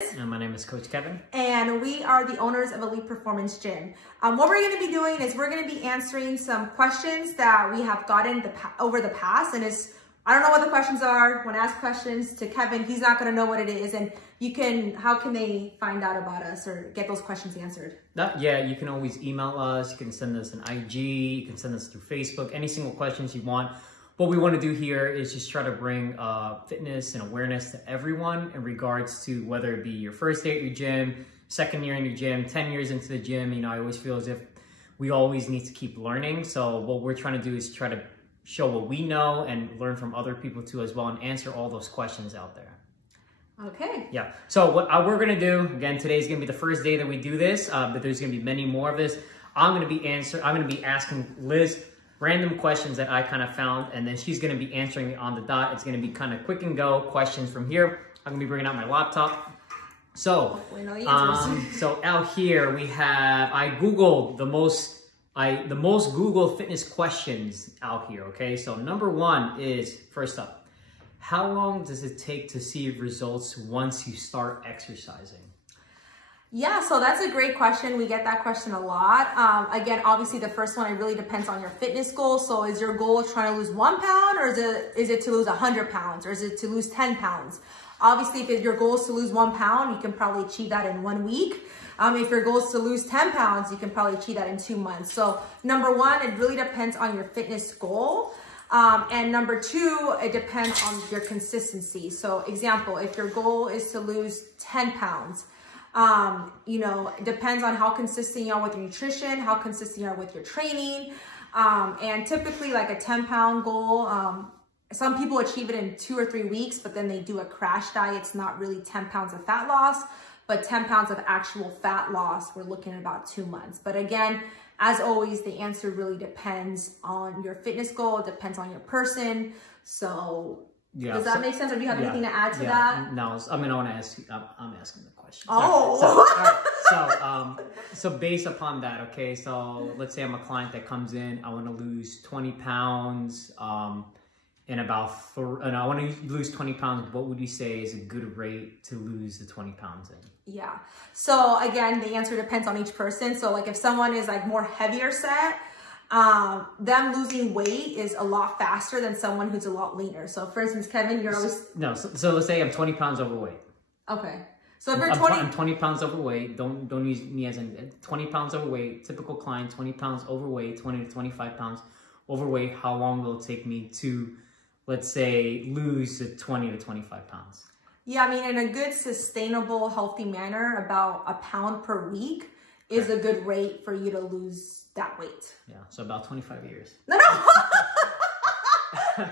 And my name is Coach Kevin. And we are the owners of Elite Performance Gym. What we're going to be doing is we're going to be answering some questions that we have gotten over the past. And I don't know what the questions are. When I ask questions to Kevin, he's not going to know what it is. And how can they find out about us or get those questions answered? Yeah, you can always email us. You can send us an IG. You can send us through Facebook. Any single questions you want. What we want to do here is just try to bring fitness and awareness to everyone in regards to whether it be your first day at your gym, second year in your gym, 10 years into the gym. You know, I always feel as if we always need to keep learning. So what we're trying to do is try to show what we know and learn from other people too as well and answer all those questions out there. Okay. Yeah. So what we're going to do, again, today is going to be the first day that we do this, but there's going to be many more of this. I'm going to be asking Liz random questions that I kind of found, and then she's going to be answering it on the dot. It's going to be kind of quick and go questions from here. I'm going to be bringing out my laptop. So, so out here we have, I Googled the most Googled fitness questions out here. Okay. So number one is, first up, how long does it take to see results once you start exercising? Yeah, so that's a great question. We get that question a lot. Again, obviously the first one, it really depends on your fitness goal. So is your goal trying to lose 1 pound, or is it to lose 100 pounds, or is it to lose 10 pounds? Obviously, if your goal is to lose 1 pound, you can probably achieve that in 1 week. If your goal is to lose 10 pounds, you can probably achieve that in 2 months. So number one, it really depends on your fitness goal. And number two, it depends on your consistency. So example, if your goal is to lose 10 pounds, you know, it depends on how consistent you are with your nutrition, how consistent you are with your training. And typically like a 10-pound goal, some people achieve it in 2 or 3 weeks, but then they do a crash diet. It's not really 10 pounds of fat loss, but 10 pounds of actual fat loss. We're looking at about 2 months. But again, as always, the answer really depends on your fitness goal. It depends on your person. So yeah, does that make sense? Or do you have anything to add to that? No, I mean, I want to ask you, I'm asking the question. Oh. So based upon that, okay, so let's say I'm a client that comes in, I want to lose 20 pounds and I want to lose 20 pounds. What would you say is a good rate to lose the 20 pounds in? Yeah. So again, the answer depends on each person. So like if someone is like more heavier set, them losing weight is a lot faster than someone who's a lot leaner. So for instance, Kevin, you're always... No, so let's say I'm 20 pounds overweight. Okay. So if you're I'm 20 pounds overweight, don't use me as in 20 pounds overweight, typical client, 20 pounds overweight, 20 to 25 pounds overweight, how long will it take me to, let's say, lose 20 to 25 pounds? Yeah, I mean, in a good, sustainable, healthy manner, about a pound per week is a good rate for you to lose that weight. Yeah, so about 25 years. No. No.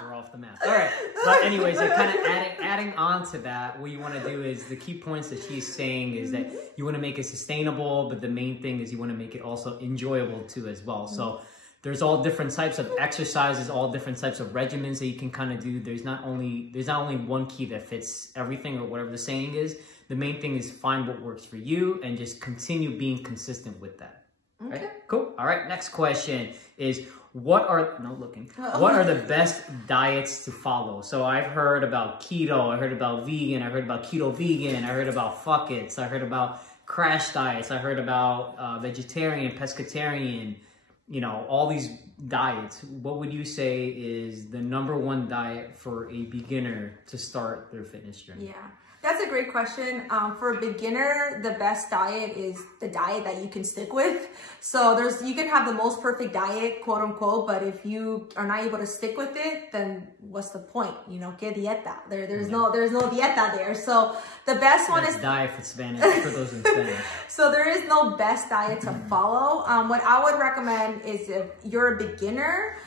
We're off the map. All right. But anyways, so kind of adding on to that, what you want to do is the key points that she's saying is that you want to make it sustainable, but the main thing is you want to make it also enjoyable too as well. So there's all different types of exercises, all different types of regimens that you can kind of do. There's not only one key that fits everything or whatever the saying is. The main thing is find what works for you and just continue being consistent with that. Okay. Right? Cool. All right. Next question is what are the best diets to follow? So I've heard about keto. I heard about vegan. I heard about keto vegan. I heard about fuck it's. I heard about crash diets. I heard about vegetarian, pescatarian. You know, all these diets. What would you say is the #1 diet for a beginner to start their fitness journey? Yeah, that's a great question. For a beginner, the best diet is the diet that you can stick with. So you can have the most perfect diet, quote unquote, but if you are not able to stick with it, then what's the point? You know, que dieta. There's no dieta there. So the best one is diet for Spanish, for those in Spanish. So there is no best diet to follow. What I would recommend is if you're a beginner,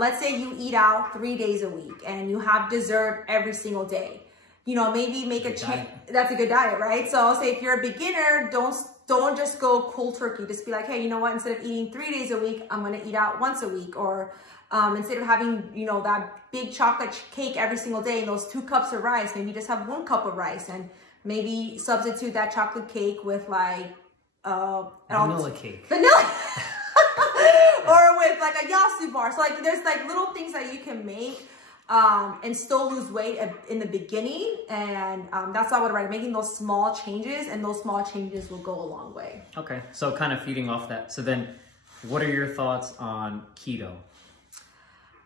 let's say you eat out 3 days a week and you have dessert every single day. You know, maybe make a change. That's a good diet, right? So I'll say if you're a beginner, don't just go cold turkey. Just be like, hey, you know what? Instead of eating 3 days a week, I'm going to eat out once a week. Or instead of having, you know, that big chocolate cake every single day and those 2 cups of rice, maybe just have 1 cup of rice and maybe substitute that chocolate cake with like vanilla cake. Vanilla. Or with like a yasu bar. So like there's like little things that you can make and still lose weight in the beginning. And that's what I would recommend, making those small changes, and those small changes will go a long way. Okay, so kind of feeding off that. So then what are your thoughts on keto?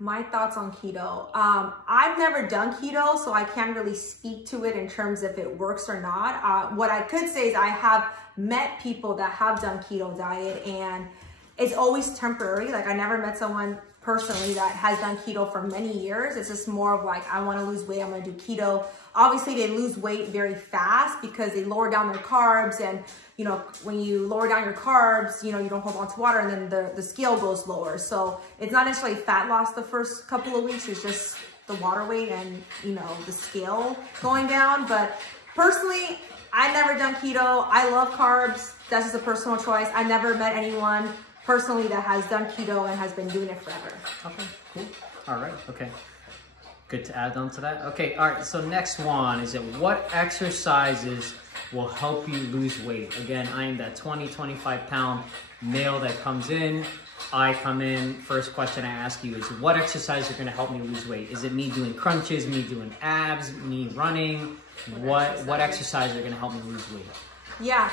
My thoughts on keto. I've never done keto, so I can't really speak to it in terms of if it works or not. What I could say is I have met people that have done keto diet, and it's always temporary. Like, I never met someone personally that has done keto for many years. It's just more of like, I want to lose weight, I'm going to do keto. Obviously, they lose weight very fast because they lower down their carbs, and you know, when you lower down your carbs, you know, you don't hold on to water, and then the scale goes lower. So it's not necessarily fat loss the first couple of weeks, it's just the water weight and, you know, the scale going down. But personally, I've never done keto. I love carbs. That's just a personal choice. I never met anyone personally that has done keto and has been doing it forever. Okay, cool. All right, okay. Good to add on to that. Okay, all right, so next one is what exercises will help you lose weight? Again, I am that 20, 25 pound male that comes in. I come in, first question I ask you is, what exercises are gonna help me lose weight? Is it me doing crunches, me doing abs, me running? What exercises are gonna help me lose weight? Yeah,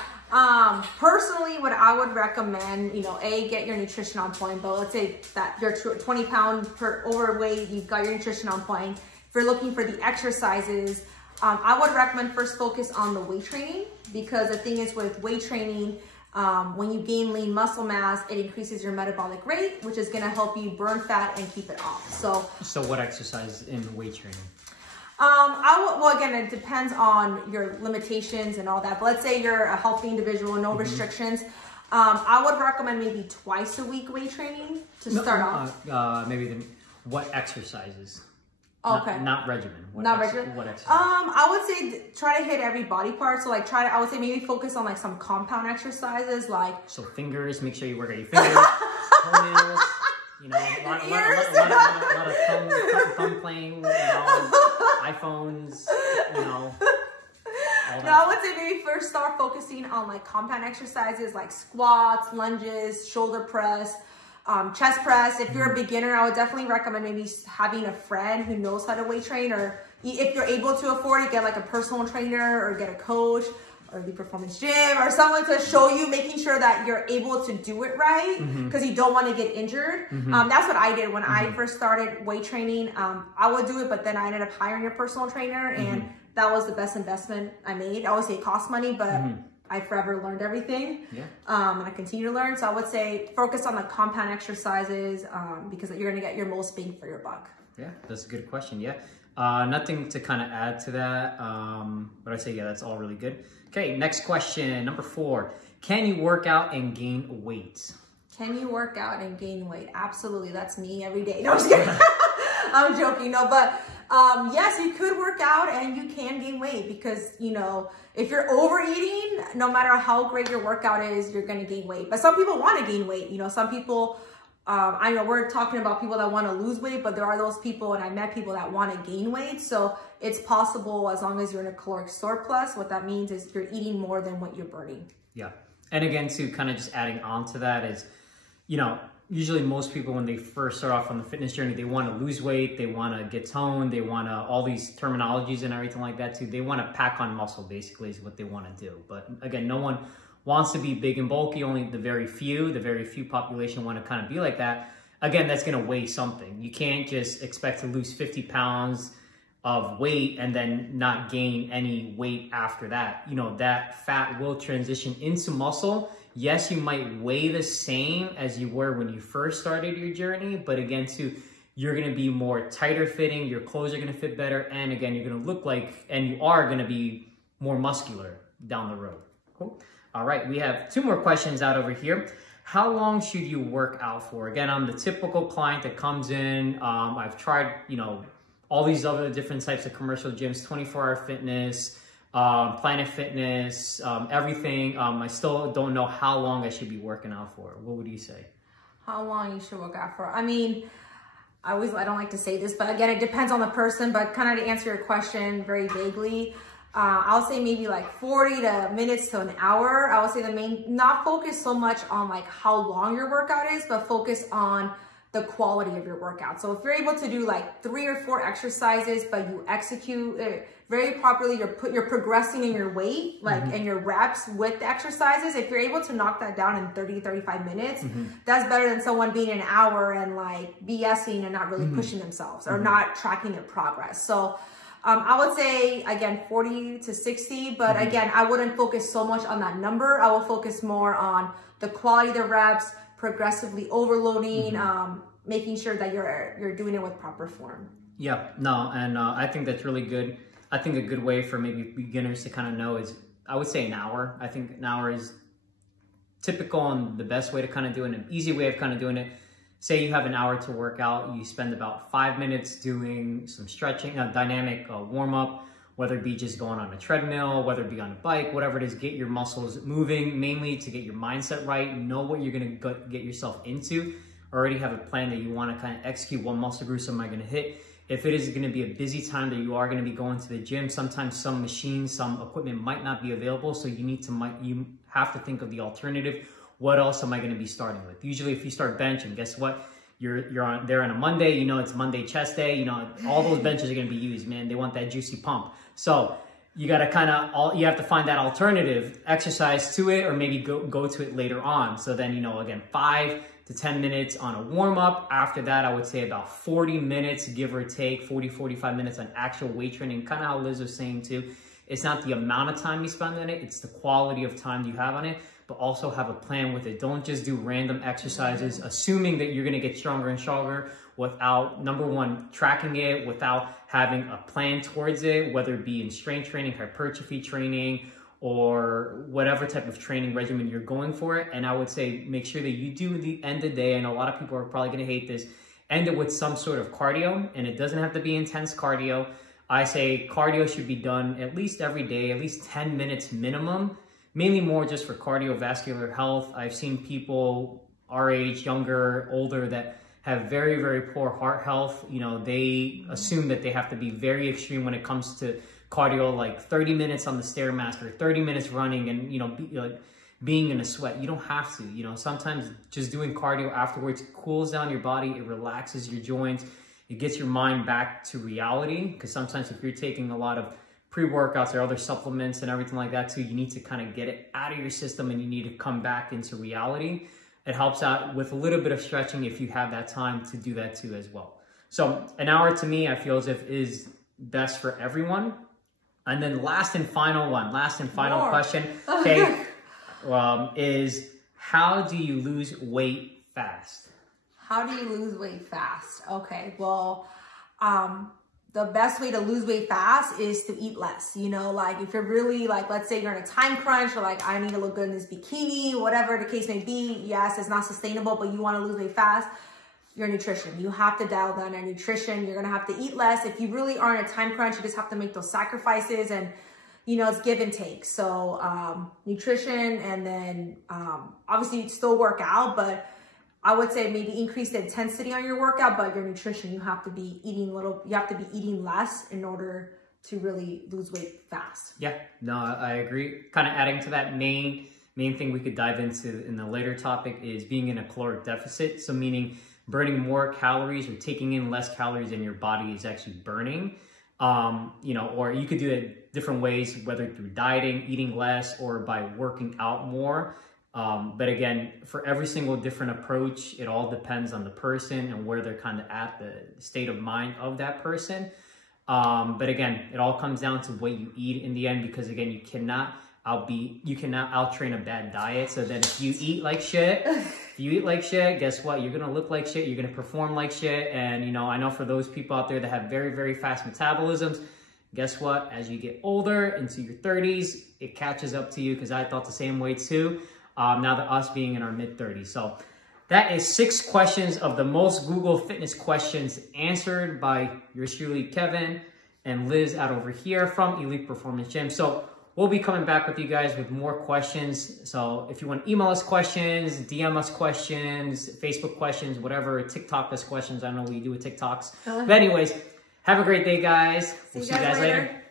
personally, what I would recommend, you know, get your nutrition on point. But let's say that you're 20 pounds overweight, you've got your nutrition on point. If you're looking for the exercises, I would recommend first focus on the weight training, because the thing is with weight training, when you gain lean muscle mass, it increases your metabolic rate, which is going to help you burn fat and keep it off. So what exercise in weight training? Well, again, it depends on your limitations and all that. But let's say you're a healthy individual, no restrictions. I would recommend maybe twice a week weight training to start off. What exercises? Okay. Not regimen. Not regimen. What exercise? I would say try to hit every body part. So like I would say maybe focus on like some compound exercises, like. So fingers, make sure you work out your fingers, toenails, you know, a lot of thumb playing, you know, iPhones, you know. No, I would say maybe first start focusing on like compound exercises like squats, lunges, shoulder press, chest press. If you're a beginner, I would definitely recommend maybe having a friend who knows how to weight train, or if you're able to afford it, get like a personal trainer or get a coach or the performance gym or someone to show you, making sure that you're able to do it right, because you don't want to get injured. That's what I did when I first started weight training. I would do it, but then I ended up hiring a personal trainer, and that was the best investment I made. I always say it costs money, but I forever learned everything. Yeah. And I continue to learn. So I would say focus on the compound exercises, because you're going to get your most bang for your buck. Yeah, that's a good question. Yeah. Nothing to kind of add to that. But I say, yeah, that's all really good. Okay, next question, number 4. Can you work out and gain weight? Can you work out and gain weight? Absolutely. That's me every day. No, I'm just kidding. I'm joking. No, but yes, you could work out and you can gain weight, because, you know, if you're overeating, no matter how great your workout is, you're going to gain weight. But some people want to gain weight. You know, some people, I know we're talking about people that want to lose weight, but there are those people, and I met people that want to gain weight. So it's possible as long as you're in a caloric surplus. What that means is you're eating more than what you're burning. Yeah. And again, to kind of just adding on to that is, you know, usually most people, when they first start off on the fitness journey, they want to lose weight, they want to get toned, they want to, all these terminologies and everything like that too. They want to pack on muscle, basically, is what they want to do. But again, no one wants to be big and bulky. Only the very few population want to kind of be like that. Again, that's going to weigh something. You can't just expect to lose 50 pounds of weight and then not gain any weight after that. You know, that fat will transition into muscle. Yes, you might weigh the same as you were when you first started your journey, but again, too, you're going to be more tighter fitting, your clothes are going to fit better, and again, you're going to look like, and you are going to be more muscular down the road. Cool. All right, we have 2 more questions out over here. How long should you work out for? Again, I'm the typical client that comes in. I've tried, you know, all these other different types of commercial gyms, 24-hour fitness, Planet Fitness, everything. I still don't know how long I should be working out for. What would you say? How long you should work out for? I mean, I don't like to say this, but again, it depends on the person. But kind of to answer your question very vaguely, I'll say maybe like 40 minutes to an hour. I would say not focus so much on like how long your workout is, but focus on the quality of your workout. So if you're able to do like 3 or 4 exercises, but you execute it very properly, you're progressing in your weight, like and your reps with the exercises. If you're able to knock that down in 30, 35 minutes, that's better than someone being an hour and like BSing and not really pushing themselves or not tracking their progress. So I would say, again, 40 to 60, but again, I wouldn't focus so much on that number. I will focus more on the quality of the reps, progressively overloading, making sure that you're doing it with proper form. Yeah, no, and I think that's really good. I think a good way for maybe beginners to kind of know is, I would say an hour. I think an hour is typical and the best way to kind of do it, an easy way of kind of doing it. Say you have an hour to work out, you spend about 5 minutes doing some stretching, a dynamic warm-up, whether it be just going on a treadmill, whether it be on a bike, whatever it is, get your muscles moving, mainly to get your mindset right, know what you're gonna get yourself into, already have a plan that you wanna kind of execute. What muscle groups am I gonna hit? If it is gonna be a busy time that you are gonna be going to the gym, sometimes some machines, some equipment might not be available, so you have to think of the alternative. What else am I gonna be starting with? Usually if you start benching, guess what? You're there on a Monday, you know, it's Monday chest day, you know, all those benches are gonna be used, man. They want that juicy pump. So you gotta you have to find that alternative exercise to it, or maybe go to it later on. So then, you know, again, 5 to 10 minutes on a warm up. After that, I would say about 40 minutes, give or take, 40, 45 minutes on actual weight training. Kind of how Liz was saying too. It's not the amount of time you spend on it, it's the quality of time you have on it, but also have a plan with it. Don't just do random exercises, assuming that you're gonna get stronger and stronger without, number one, tracking it, without having a plan towards it, whether it be in strength training, hypertrophy training, or whatever type of training regimen you're going for it. And I would say, make sure that you do, at the end of the day, I know a lot of people are probably gonna hate this, end it with some sort of cardio, and it doesn't have to be intense cardio. I say cardio should be done at least every day, at least 10 minutes minimum, mainly more just for cardiovascular health. I've seen people our age, younger, older, that have very, very poor heart health. You know, they assume that they have to be very extreme when it comes to cardio, like 30 minutes on the Stairmaster, 30 minutes running, and, you know, being in a sweat. You don't have to, you know, sometimes just doing cardio afterwards cools down your body, it relaxes your joints, it gets your mind back to reality. Because sometimes if you're taking a lot of pre-workouts or other supplements and everything like that too, you need to kind of get it out of your system and you need to come back into reality. It helps out with a little bit of stretching if you have that time to do that too as well. So an hour to me, I feel as if is best for everyone. And then last and final question, okay, is how do you lose weight fast? How do you lose weight fast? Okay, well, the best way to lose weight fast is to eat less. You know, like if you're really like, let's say you're in a time crunch, or like I need to look good in this bikini, whatever the case may be. Yes, it's not sustainable, but you want to lose weight fast. Your nutrition, you have to dial down your nutrition. You're gonna have to eat less. If you really are in a time crunch, you just have to make those sacrifices, and you know, it's give and take. So nutrition, and then obviously still work out, but I would say maybe increase the intensity on your workout, but your nutrition, you have to be eating less in order to really lose weight fast. Yeah, no, I agree. Kind of adding to that, main thing we could dive into in the later topic is being in a caloric deficit. So meaning burning more calories or taking in less calories than your body is actually burning. You know, or you could do it different ways, whether through dieting, eating less, or by working out more. But again, for every single different approach, it all depends on the person and where they're kind of at, the state of mind of that person. But again, it all comes down to what you eat in the end, because again, you cannot out-train a bad diet. So then if you eat like shit, guess what? You're gonna look like shit, you're gonna perform like shit. And you know, I know for those people out there that have very, very fast metabolisms, guess what? As you get older, into your 30s, it catches up to you, because I thought the same way too. Now that us being in our mid-30s. So that is 6 questions of the most Google fitness questions answered by yours truly, Kevin, and Liz out over here from Elite Performance Gym. So we'll be coming back with you guys with more questions. So if you want to email us questions, DM us questions, Facebook questions, whatever, TikTok us questions. I don't know what you do with TikToks. But anyways, have a great day, guys. We'll see you guys later.